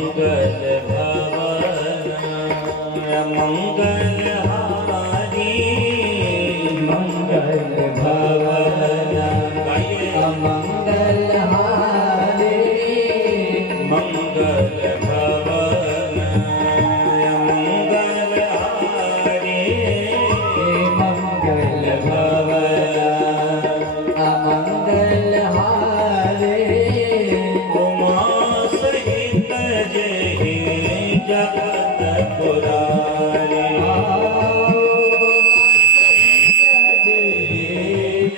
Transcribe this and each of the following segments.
मंगल भवन मंगल हारी मंगल भवन मंगल हारी मंगल भवन मंगल हारी मंगल भवन अमंगल हारे उमा सहित जय जगत पुरारी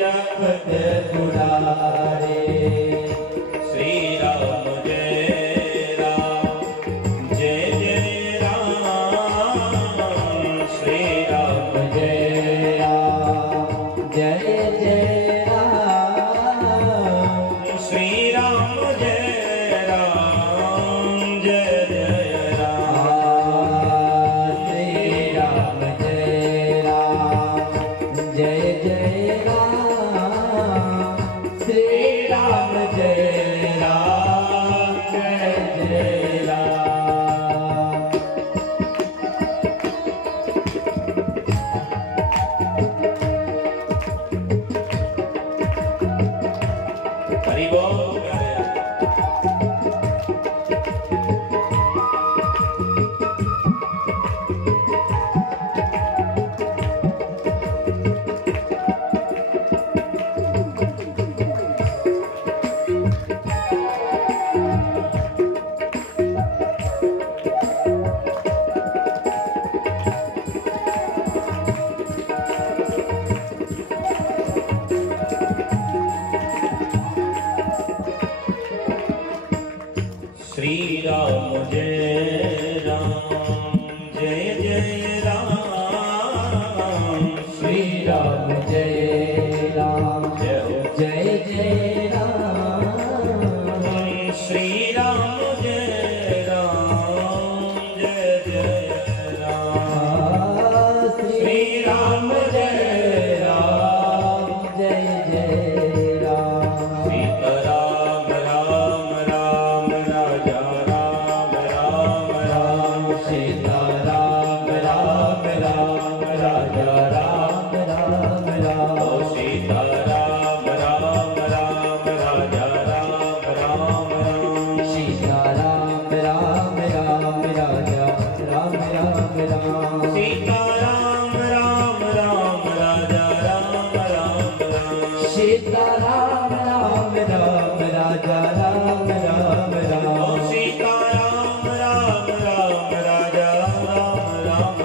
जगत पुरारी श्री राम जय जय राम श्री राम जय जय श्री राम जय जय राम श्री राम जय जय राम श्री राम जय जय राम। हरि बोल। श्री राम जय जय राम श्री राम जय जय राम श्री राम जय जय राम श्री राम जय जय राम। सीताराम राम राम राजा राम राम राम सीताराम राम राम राजा राम राम राम सीताराम राम राम राजा राम राम राम सीताराम राम राम राजा राम राम राम सीताराम राम राम राजा राम राम राम सीताराम राम राम राजा राम राम राम सीताराम राम राम राजा राम राम राम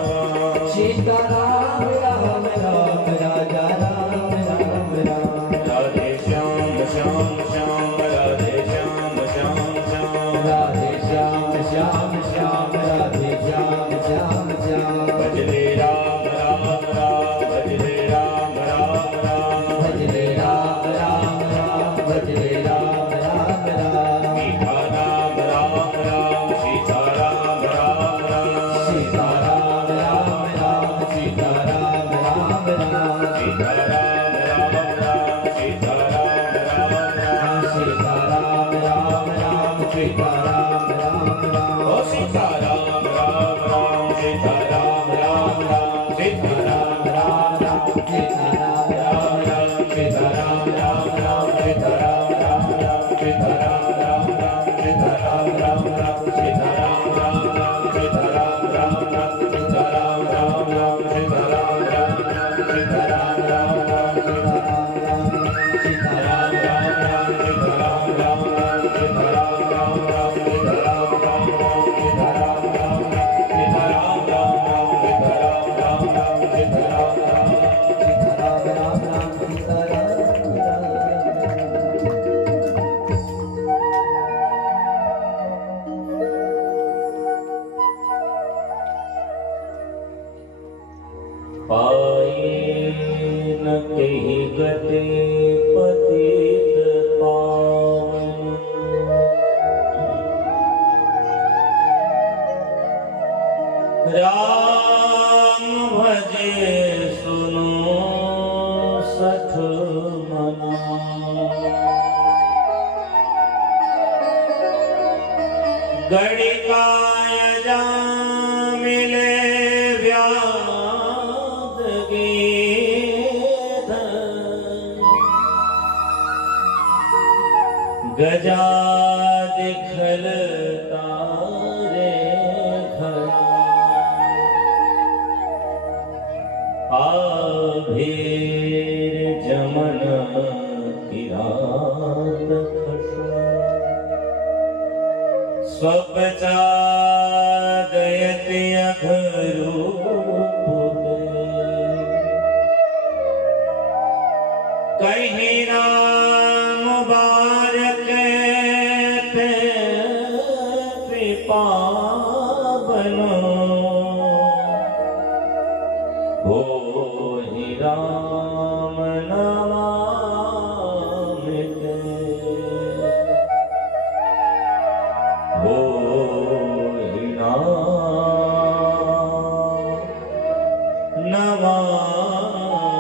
सीताराम राम राम राजा राम राम राम राधे श्याम श्याम श्याम राधे श्याम श्याम श्याम राधे श्याम श्याम श्याम राधे श्याम श्याम श्याम भजले राम राम राम भजले राम राम राम भजले राम राम राम भजले राम राम राम मीठा राम राम राम सीताराम राम राम सीताराम राम राम सीताराम राम राम सीताराम राम राम सीताराम राम राम सीताराम राम राम सीताराम राम राम ओ सीताराम राम राम सीताराम राम राम सीताराम राम राम सीताराम राम राम सीताराम राम राम सीताराम राम राम सीताराम राम राम सीताराम राम राम सीताराम राम राम सीताराम राम राम सीताराम राम राम सीताराम राम राम सीताराम राम राम सीताराम राम सीताराम राम राम सीताराम राम राम सीताराम राम राम सीताराम राम राम सीताराम राम राम सीताराम राम राम सीताराम राम राम सीताराम राम राम पाए न कहीं गते पतित पावन राम भजे सुनो सठ मना गणे काया मिले व्याध गीध गजा दिखल तारे घना आभीर जमन किरात स्वपचादयति अघरूपते कहीं राम बारक ते कृपाबनो हो ही राम नमामिते हो ही राम नमामिते।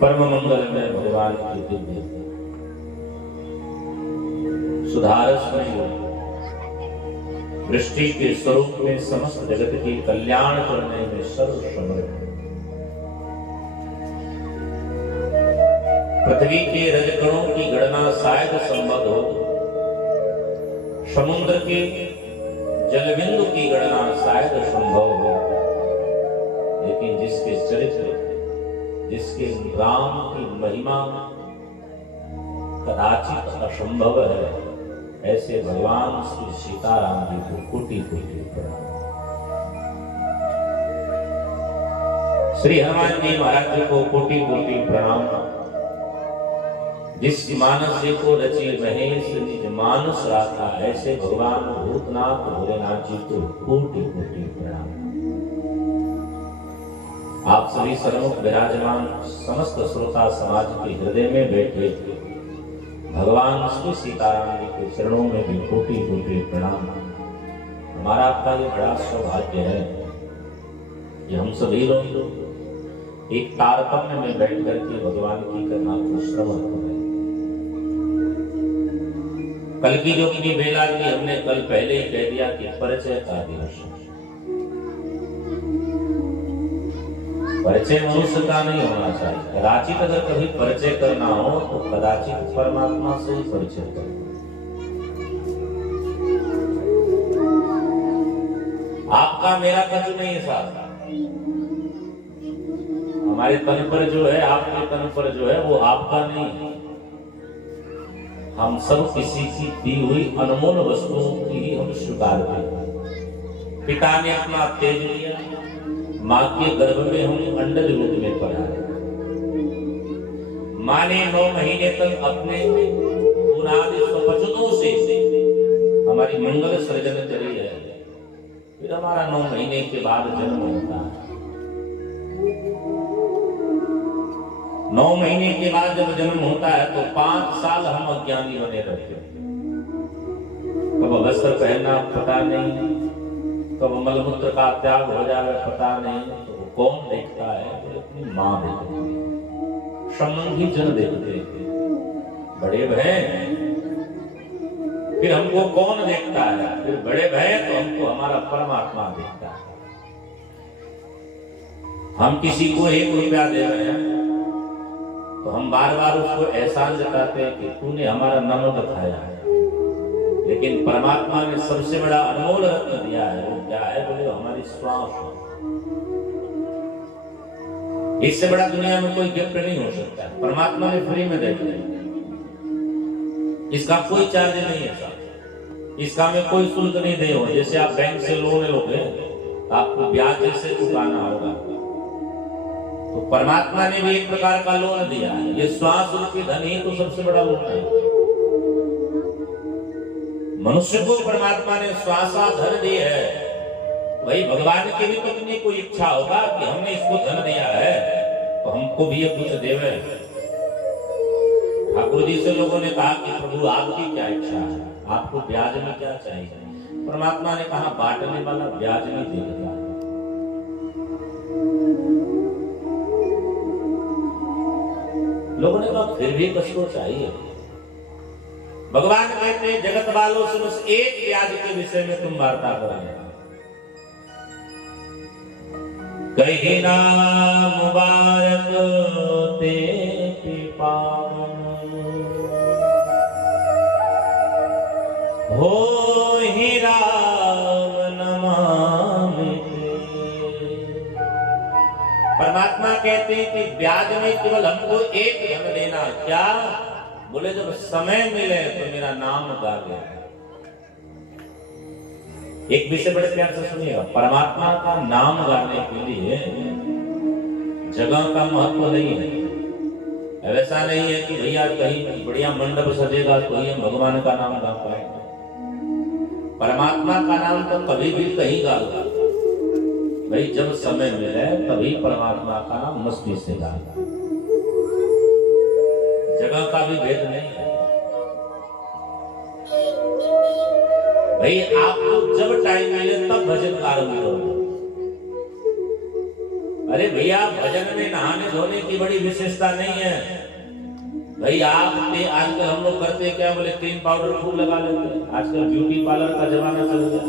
परम मंगल में भगवान की दिव्य सुधारस में वृष्टि के स्वरूप में समस्त जगत के कल्याण करने में सर्वसमर्थ पृथ्वी के रजकणों की गणना शायद संभव हो, समुद्र के जलबिंदु की गणना शायद संभव हो, लेकिन जिसके चरित्र जिसके राम की महिमा कदाचित असंभव है, ऐसे भगवान श्री सीताराम जी को कोटि कोटि प्रणाम। श्री हनुमान जी महाराज जी को कोटि कोटि प्रणाम। जिस मानस को रचे महेश निज मानस राखा, ऐसे भगवान भूतनाथ भोलेनाथ जी को कोटि कोटि प्रणाम। आप सभी सन्मुख विराजमान समस्त श्रोता समाज के हृदय में बैठे भगवान श्री सीताराम जी के चरणों में भी कोटि कोटि प्रणाम। हमारा आपका ये बड़ा सौभाग्य है कि हम सभी लोग एक तारतम्य में बैठ करके भगवान की कथा को श्रवण कर रहे हैं। कल की जो की बेला की हमने कल पहले ही कह दिया कि परिचय का दिवस। परिचय मनुष्य का नहीं होना चाहिए, कदाचित अगर कभी परिचय करना हो तो कदाचित परमात्मा से ही परिचय करो। आपका मेरा कुछ नहीं है साथ, हमारे तन पर जो है, आपके तन पर जो है वो आपका नहीं है। हम सब किसी की दी हुई अनमोल वस्तुओं की ही हम स्वीकार करते हैं। पिता ने अपना तेज लिया, माँ के गर्भ में हम अंडज रूप में पड़ा है। माँ ने 9 महीने तक अपने पुनादि स्ववचनों से हमारी मंगल सृजन करी है। फिर हमारा 9 महीने के बाद जन्म होता है। 9 महीने के बाद जब जन्म होता है तो 5 साल हम अज्ञानी बने रहते हैं। कब वस्त्र पहनना पता नहीं, कब मलमूत्र का त्याग हो जाए पता नहीं। तो कौन देखता है? तो अपनी माँ देखती है, संबंधी जन देखते हैं, बड़े बहन। फिर हमको कौन देखता है? फिर बड़े बहन तो हमको हमारा परमात्मा देखता है। हम किसी को 1 रुपया दे रहे हैं तो हम बार बार उसको एहसान जताते हैं कि तूने हमारा नमक खाया है। लेकिन परमात्मा ने सबसे बड़ा अनमोल रत्न दिया है, वो क्या है? बोले हमारी श्वास। इससे बड़ा दुनिया में कोई गिफ्ट नहीं हो सकता। परमात्मा ने फ्री में दे दिया, इसका कोई चार्ज नहीं है साहब, इसका में कोई शुल्क नहीं दे हो। जैसे आप बैंक से लोन लोगे तो आपको ब्याज से चुकाना होगा, तो परमात्मा ने भी एक प्रकार का लोन दिया है। ये श्वास रूपी धन ही तो सबसे बड़ा लोन है। मनुष्य को परमात्मा ने श्वासाधन दी है, वही भगवान की भी पत्नी को इच्छा होगा कि हमने इसको धन दिया है तो हमको भी ये कुछ देवे। ठाकुर जी से लोगों ने कहा कि प्रभु आपकी क्या इच्छा है, आपको ब्याज में क्या चाहिए? परमात्मा ने कहा बांटने वाला ब्याज नहीं देता। लोगों ने कहा फिर भी कुछ तो चाहिए। भगवान कहते हैं जगत वालों से बस एक व्याज के विषय में तुम वार्ता करें। कहीं ना मुबारक ते पावन हो ही राम नमामि। परमात्मा कहते हैं कि ब्याज में केवल हमको एक धन देना। क्या? बोले जब समय मिले तो मेरा नाम गा ले। एक विषय बड़े प्यार से सुनिएगा, परमात्मा का नाम गाने के लिए जगह का महत्व नहीं है। ऐसा नहीं है कि भैया कहीं बढ़िया मंडप सजेगा तो ही हम भगवान का नाम गा पाएंगे। परमात्मा का नाम तो कभी भी कहीं गाओगा भाई, जब समय मिले तभी परमात्मा का नाम मस्ती से गाएगा। जगह का भी भेद नहीं है भाई। आपको जब टाइम मिले तब भजन गाओगे। अरे भैया भजन में नहाने धोने की बड़ी विशेषता नहीं है भाई। आजकल हम लोग करते क्या, बोले क्रीम पाउडर खूब लगा लेते हैं। आजकल ब्यूटी पार्लर का जमाना चल गया।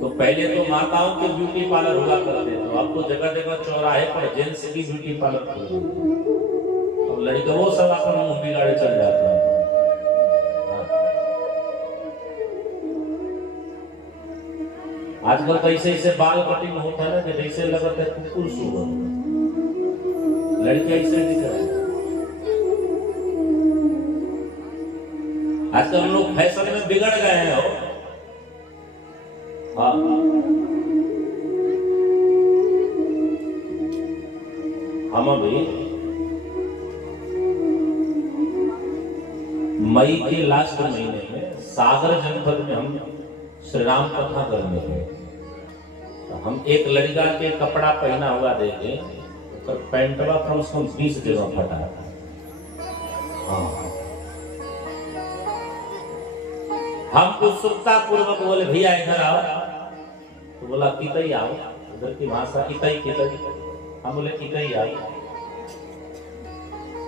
तो पहले तो माताओं के ब्यूटी पार्लर हुआ करते थे, तो अब तो जगह जगह चौराहे पर जेंट्स की ब्यूटी पार्लर खुल गए। तो लड़के वो सब अपना मुंह बिगाड़े चल जाते हैं। आजकल तो ऐसे बाल कटिंग होता है ना कि जैसे लगता है कुकुर सुअर। लड़के ऐसे दिख रहे हैं। आजकल हम लोग फैशन में बिगड़ गए हैं। हो हाँ, हम अभी मई के लास्ट महीने में सागर जनपद में हम श्री राम कथा करने गए। तो हम एक लड़का के कपड़ा पहना हुआ देखे, तो पैंटवा कम से कम 20 जगह फटा था। हाँ, हम उत्सुकता पूर्वक बोले भैया इधर आओ। तो बोला कितई आओ। उधर की भाषा कितई। हम बोले कितई आओ।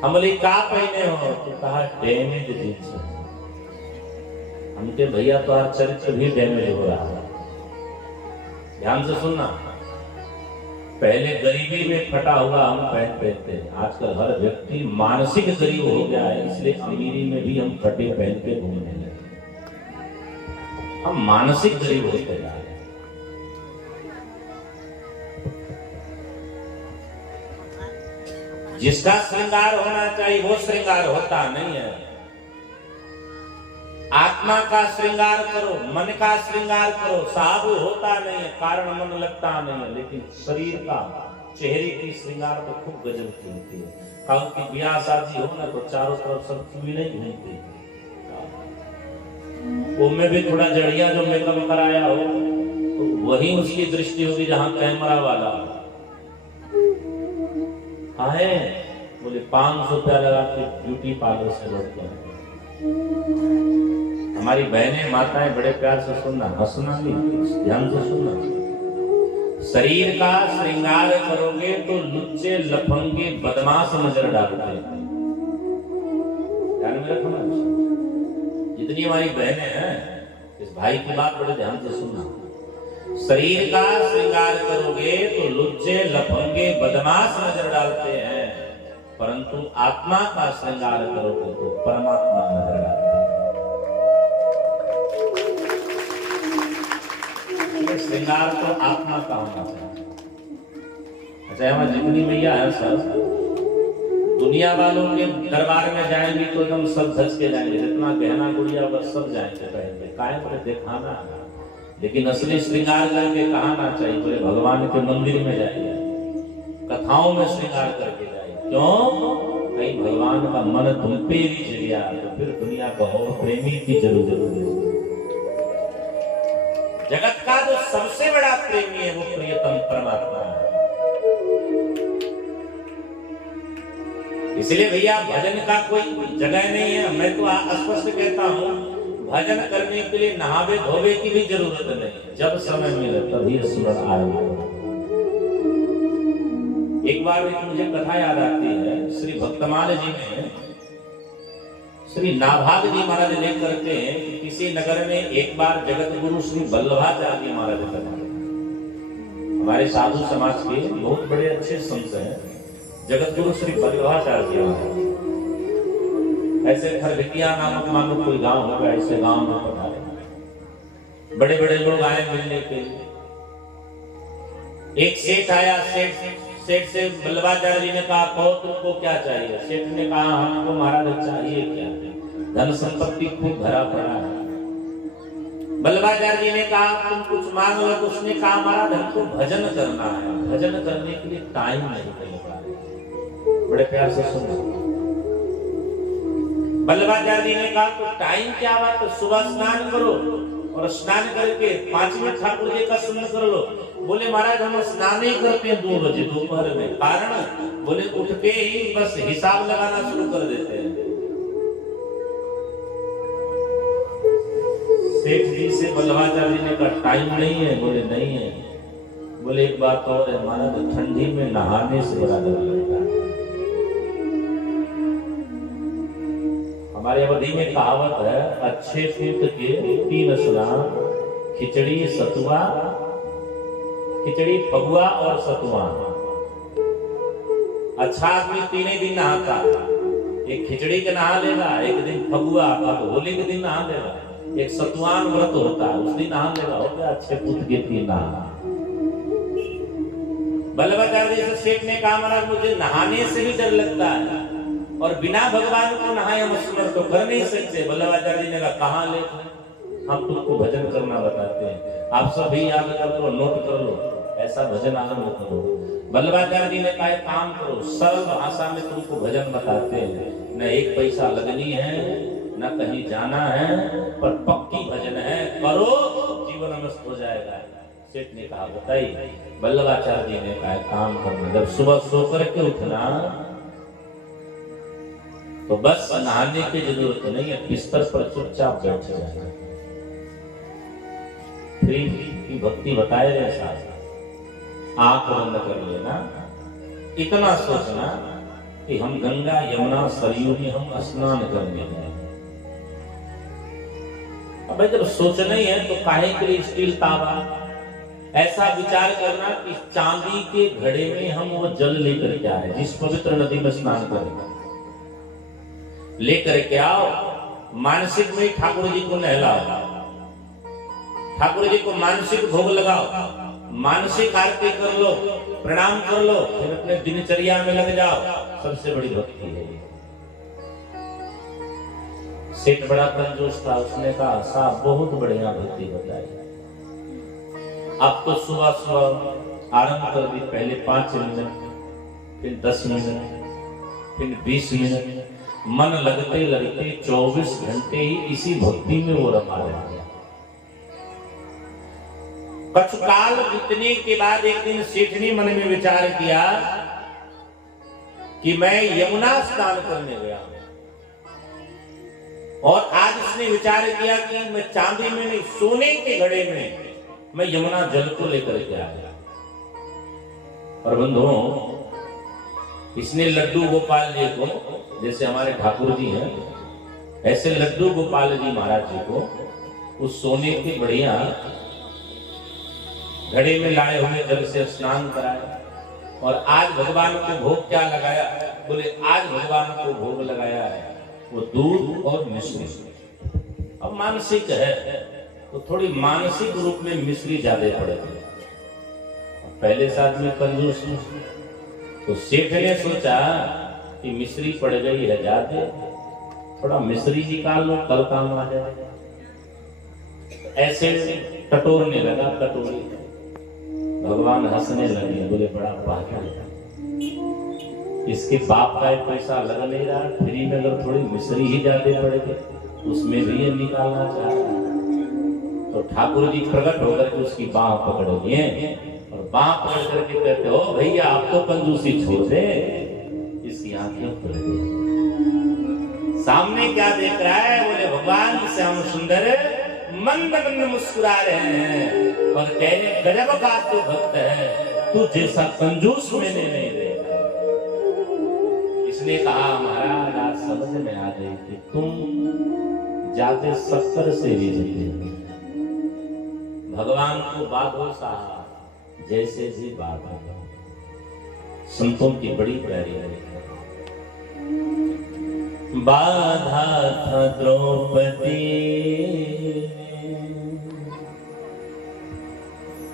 हम बोले का पहने हो? तो कहा डैमेज जींस। हमके भैया तो आज चरित्र भी डैमेज हो रहा है। ध्यान से सुनना, पहले गरीबी में फटा हुआ हम पैंट पहनते हैं। आजकल हर व्यक्ति मानसिक गरीब हो गया है, इसलिए अमीरी में भी हम फटे पहन के घूमने लगे। हम मानसिक गरीब होते जा रहे हैं। जिसका श्रृंगार होना चाहिए वो श्रृंगार होता नहीं है। आत्मा का श्रृंगार करो, मन का श्रृंगार करो, साबु होता नहीं है, कारण मन लगता नहीं है। लेकिन शरीर का, चेहरे की श्रृंगार तो खूब गजब की होती है। कल की ब्याह शादी हो ना तो चारों तरफ सब चूड़ी नहीं घूमती, उनमें भी थोड़ा जड़िया जो मेकअप कराया हो तो वही उसकी दृष्टि होगी जहां कैमरा वाला आए। बोले 500 रुपया लगा के ब्यूटी पार्लर से लौटते हैं। हमारी बहनें माताएं बड़े प्यार से सुनना, हंसना नहीं, ध्यान से सुनना। शरीर का श्रृंगार करोगे तो लुच्चे लफंगे बदमाश नजर डालते हैं। ध्यान में रखना। जितनी हमारी बहनें हैं, इस भाई की बात बड़े ध्यान से सुनना। शरीर का श्रृंगार करोगे तो लुच्चे लफंगे बदमाश नजर डालते हैं, परंतु आत्मा का श्रृंगार करोगे तो परमात्मा नजर डालते हैं। श्रृंगार तो आत्मा का होना चाहिए। अच्छा, हमारे जितनी मैया है सब दुनिया वालों के दरबार में जाएंगे तो एकदम सब धस के जाएंगे, जितना गहना गुड़िया बस सब जाएंगे पहन के, काहे पर दिखाना। लेकिन असली श्रृंगार करके कहाँ ना चाहिए, बोले भगवान के मंदिर में जाइए, कथाओं में श्रृंगार करके जाइए। क्यों? कहीं भगवान का मन तुम पे भी चल गया तो फिर दुनिया को और प्रेमी की जरूरत है। जगत का जो सबसे बड़ा प्रेमी है वो प्रियतम परमात्मा है। इसलिए भैया भजन का कोई जगह नहीं है। मैं तो स्पष्ट कहता हूँ, भजन करने के लिए नहावे धोवे की भी जरूरत नहीं। जब समय मिले तभी स्मरण आए। एक बार एक मुझे कथा याद आती है, श्री भक्तमाल जी में श्री नाभाग जी महाराज लेकर के किसी नगर में एक बार जगत गुरु श्री वल्लभाचार्य जी महाराज बना। हमारे साधु समाज के बहुत बड़े अच्छे संत हैं जगत गुरु श्री वल्लभाचार्य जी महाराज। ऐसे खरभिटिया नामक मानो कोई गांव होगा, ऐसे गांव में पधारे, बड़े बड़े लोग आए मिलने के लिए। एक सेठ आया, सेठ से वल्लभाचार्य जी ने कहा कहो तुमको क्या चाहिए। सेठ ने कहा हमको महाराज चाहिए क्या, धन संपत्ति खूब भरा पड़ा है। वल्लभाचार्य जी ने कहा तुम कुछ मांग लो। तो उसने कहा महाराज हमको भजन करना है, भजन करने के लिए टाइम नहीं मिल पा रहा। बड़े प्यार से सुनो। वल्लभाचार्य जी ने कहा तो टाइम क्या बात, तो सुबह स्नान करो और स्नान करके 5 मिनट ठाकुर जी का सुन्न कर लो। बोले महाराज हम स्नान ही करते हैं 2 बजे दोपहर में। कारण बोले उठ के ही बस हिसाब लगाना शुरू कर देते हैं। सेठ जी से वल्लभाचार्य जी ने कहा टाइम नहीं है। बोले नहीं है। बोले एक बात और है महाराज, ठंडी में नहाने से बड़ा डर लगता है। हमारे अवधि में कहावत है, अच्छे पूत के 3 स्नान, खिचड़ी सतुआ, खिचड़ी फगुआ और सतुआ। अच्छा आदमी 3 दिन नहाता, एक खिचड़ी के नहा लेगा, एक दिन फगुआ अब होली के दिन नहा लेगा, एक सतुआन व्रत होता है उस दिन नहा लेगा। हो गया अच्छे पूत के 3 नहा। वल्लभाचार्य जी से सेठ ने कहा महाराज मुझे नहाने से भी डर लगता है और बिना भगवान को नहाए हम स्मरण तो कर नहीं सकते। वल्लभाचार्य जी ने कहा कहाँ ले, हम तुमको भजन करना बताते हैं, आप सभी याद कर लो, नोट कर लो, ऐसा भजन आरंभ करो। वल्लभाचार्य जी ने कहा काम करो, सरल भाषा में तुमको भजन बताते हैं, न 1 पैसा लगनी है न कहीं जाना है, पर पक्की भजन है, करो जीवन मस्त हो जाएगा। सेठ ने कहा बताइए। वल्लभाचार्य जी ने कहा काम करना, जब सुबह सो करके उठना तो बस नहाने की जरूरत नहीं है, बिस्तर पर चुपचाप बैठ जाना। फिर की भक्ति बताए रहे साथ, आंख बंद कर लेना, इतना सोचना कि हम गंगा यमुना सरयू में हम स्नान करने गए। अब भाई जब सोचना ही है तो काहे के लिए स्टील तावा, ऐसा विचार करना कि चांदी के घड़े में हम वो जल लेकर के आए जिस पवित्र नदी में स्नान करेंगे, लेकर के आओ, मानसिक में ठाकुर जी को नहलाओ, ठाकुर जी को मानसिक भोग लगाओ, मानसिक आरती कर लो, प्रणाम कर लो, फिर अपने दिनचर्या में लग जाओ। सबसे बड़ी भक्ति है। सेठ बड़ा कंजूस था, उसने कहा साहब बहुत बढ़िया भक्ति बताई। आप तो सुबह सुबह आरंभ कर दी, पहले 5 मिनट, फिर 10 मिनट, फिर 20 मिनट, मन लगते लगते 24 घंटे ही इसी भक्ति में वो रमा रहा है। कुछ काल बीतने के बाद एक दिन सेठ ने मन में विचार किया कि मैं यमुना स्नान करने गया और आज इसने विचार किया कि मैं चांदी में नहीं सोने के घड़े में मैं यमुना जल को लेकर के आ गया। और बंधुओं इसने लड्डू गोपाल जी को, जैसे हमारे ठाकुर जी हैं ऐसे लड्डू गोपाल जी महाराज जी को उस सोने के बढ़िया घड़े में लाए हुए जल से स्नान कराया। और आज भगवान को भोग क्या लगाया, बोले आज भगवान को भोग लगाया है वो दूध और मिश्री। अब मानसिक है तो थोड़ी मानसिक रूप में मिश्री ज्यादा पड़ेगी। पहले से आदमी कंजूस, तो सेठ ने सोचा कि मिश्री पड़ गई है ज्यादा, थोड़ा मिश्री निकाल लो कल काम आ जाए। ऐसे टटोरने लगा, टटोरी। भगवान हंसने लगे, बोले बड़ा पागल, इसके बाप का पैसा लग नहीं रहा, फ्री में अगर थोड़ी मिश्री ही ज्यादा पड़ेगी उसमें भी ये निकालना चाह रहा। तो ठाकुर जी प्रकट होकर के उसकी बाह पकड़ लिए और बाह पकड़ करके कहते हो भैया आप तो कंजूसी छोड़ दे। इसकी आंखें खुल गई, सामने क्या देख रहा है, बोले भगवान श्याम सुंदर मंद मंद मुस्कुरा रहे हैं और कहने गजब का तू भक्त है, तू जैसा कंजूस मैंने नहीं देखा। उसने कहा महाराज आज समझ में आ गई कि तुम जाते 70 से भी जीते, भगवान को बाधो साहब जैसे जी बाधा। संतों की बड़ी प्यारी है। बाधा था द्रौपदी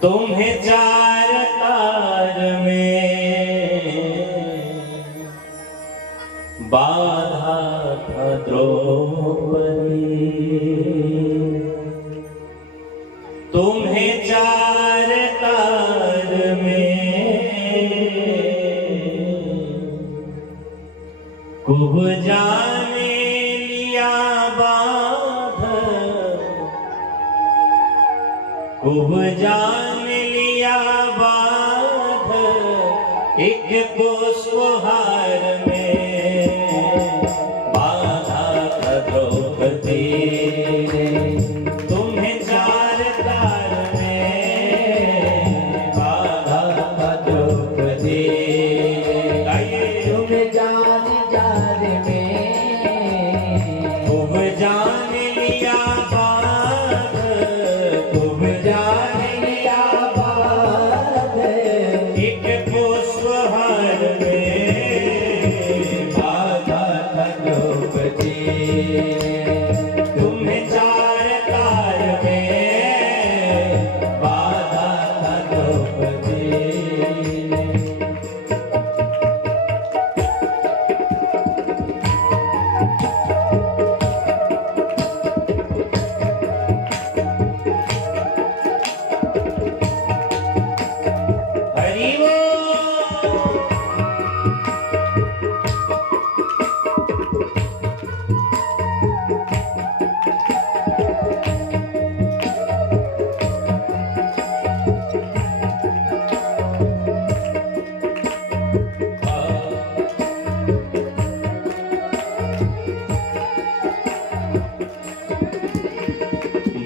तुम्हें चार तार में, बाधा था द्रौपदी तुम्हें चार तार में, कुब जाने लिया बाध, कुब जान लिया बाध एक पुष्पहार में, बाधा था द्रौपदी तुम्हें चार तार में, बाधा था द्रौपदी तुम्हें जान जार में, कुब जान लिया बाध, कुब जान लिया बाध एक पुष्पहार में, बाधा था द्रौपदी तुम्हें चार तार में, बाधा था द्रौपदी। हरि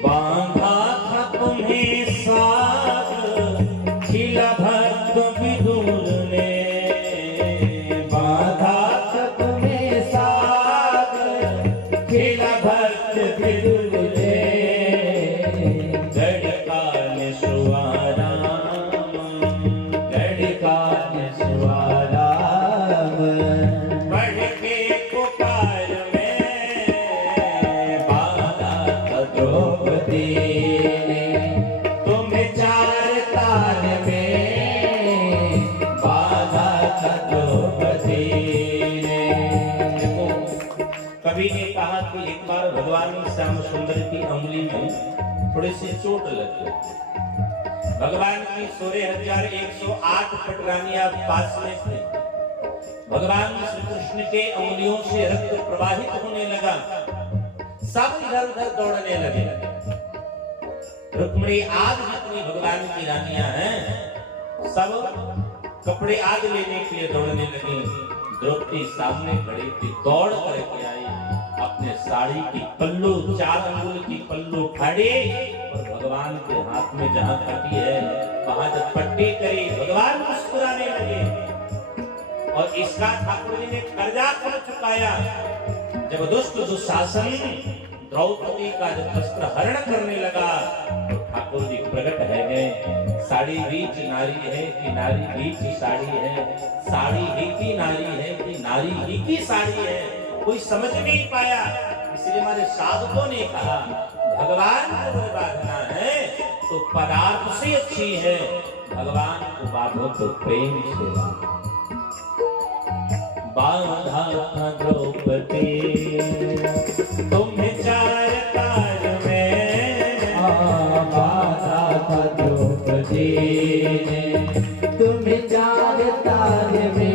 बांधा था तुम्हें साथ खिला भक्त विदुर ने, बांधा था तुम्हें साथ खिला भक्त विदुर ने, गढ़काल सुआराम, गढ़काल सुआराम बढ़ के पुकार में, बाधा था द्रौपदी तुम्हें चार तार में, बाधा था द्रौपदी। देखो कवि ने कहा कि एक बार भगवान श्याम सुंदर की अंगुली में थोड़ी सी चोट लग गई। भगवान की 16,108 पटरानियां पास में थी। भगवान श्री कृष्ण के अंगुलियों से रक्त प्रवाहित होने लगा, सब इधर उधर दौड़ने लगे। रुक्मिणी आग जितनी भगवान की रानियां हैं सब कपड़े आग लेने के लिए दौड़ने लगी। द्रौपदी सामने खड़ी थी, दौड़ करके आई, अपने साड़ी की पल्लू 4 अंगुल की पल्लू फाड़ी और भगवान के हाथ में जहां कटी है वहां जब पट्टी करी, भगवान मुस्कुराने लगे और इसका ठाकुर जी ने कर्जा कर चुकाया। जब दुष्ट दुशासन द्रौपदी का जब वस्त्र हरण करने लगा तो ठाकुर जी प्रकट है गए। साड़ी बीच नारी है कि नारी बीच साड़ी है, साड़ी ही की नारी है कि नारी ही की साड़ी है, कोई समझ नहीं पाया। इसलिए हमारे साधकों ने कहा भगवान को बांधना है तो पदार्थ से अच्छी है, भगवान को बांधो तो प्रेम से बांधो। बांधा था द्रौपदी तुम्हें चार तार में, बांधा था द्रौपदी तुम्हें चार तार में,